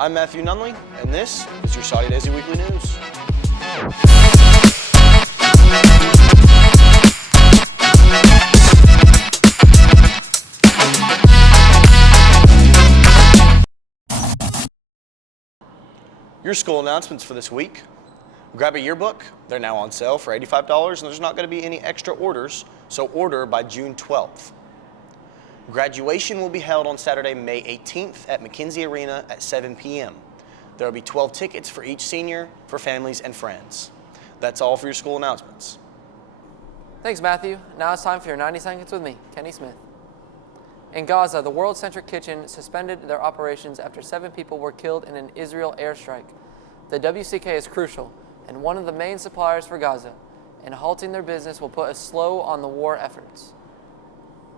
I'm Matthew Nunley, and this is your Saudi Daisy Weekly News. Your school announcements for this week. Grab a yearbook. They're now on sale for $85, and there's not going to be any extra orders, so order by June 12th. Graduation will be held on Saturday, May 18th at McKenzie Arena at 7 p.m. There will be 12 tickets for each senior for families and friends. That's all for your school announcements. Thanks, Matthew. Now it's time for your 90 seconds with me, Kenny Smith. In Gaza, the World Central Kitchen suspended their operations after 7 people were killed in an Israel airstrike. The WCK is crucial and one of the main suppliers for Gaza, and halting their business will put a slow on the war efforts.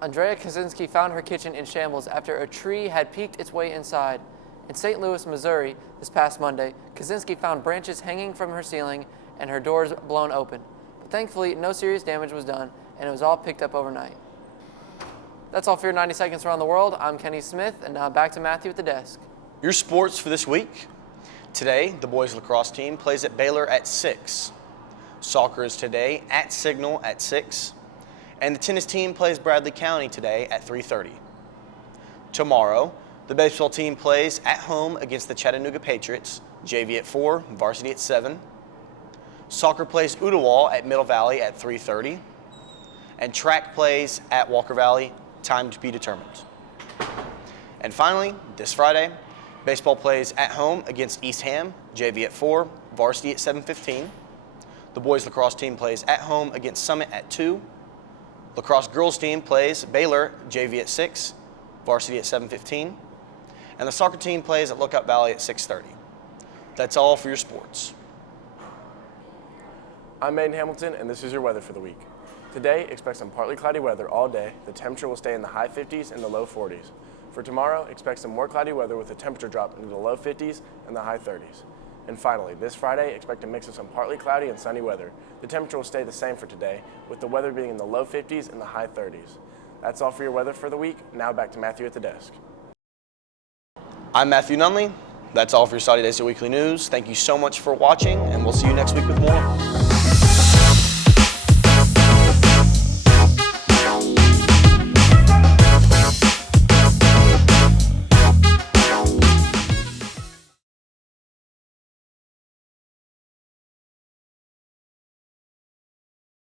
Andrea Kaczynski found her kitchen in shambles after a tree had peeked its way inside. In St. Louis, Missouri, this past Monday, Kaczynski found branches hanging from her ceiling and her doors blown open. But thankfully, no serious damage was done, and it was all picked up overnight. That's all for your 90 seconds around the world. I'm Kenny Smith, and now back to Matthew at the desk. Your sports for this week. Today, the boys lacrosse team plays at Baylor at 6. Soccer is today at Signal at 6. And the tennis team plays Bradley County today at 3:30. Tomorrow, the baseball team plays at home against the Chattanooga Patriots, JV at 4, varsity at 7. Soccer plays Udawal at Middle Valley at 3:30. And track plays at Walker Valley, time to be determined. And finally, this Friday, baseball plays at home against East Ham, JV at 4, varsity at 7:15. The boys lacrosse team plays at home against Summit at 2. Lacrosse girls team plays Baylor, JV at 6, varsity at 7:15. And the soccer team plays at Lookout Valley at 6:30. That's all for your sports. I'm Maiden Hamilton, and this is your weather for the week. Today, expect some partly cloudy weather all day. The temperature will stay in the high 50s and the low 40s. For tomorrow, expect some more cloudy weather with a temperature drop into the low 50s and the high 30s. And finally, this Friday, expect a mix of some partly cloudy and sunny weather. The temperature will stay the same for today, with the weather being in the low 50s and the high 30s. That's all for your weather for the week. Now back to Matthew at the desk. I'm Matthew Nunley. That's all for your Saudi Daisy Weekly News. Thank you so much for watching, and we'll see you next week with more.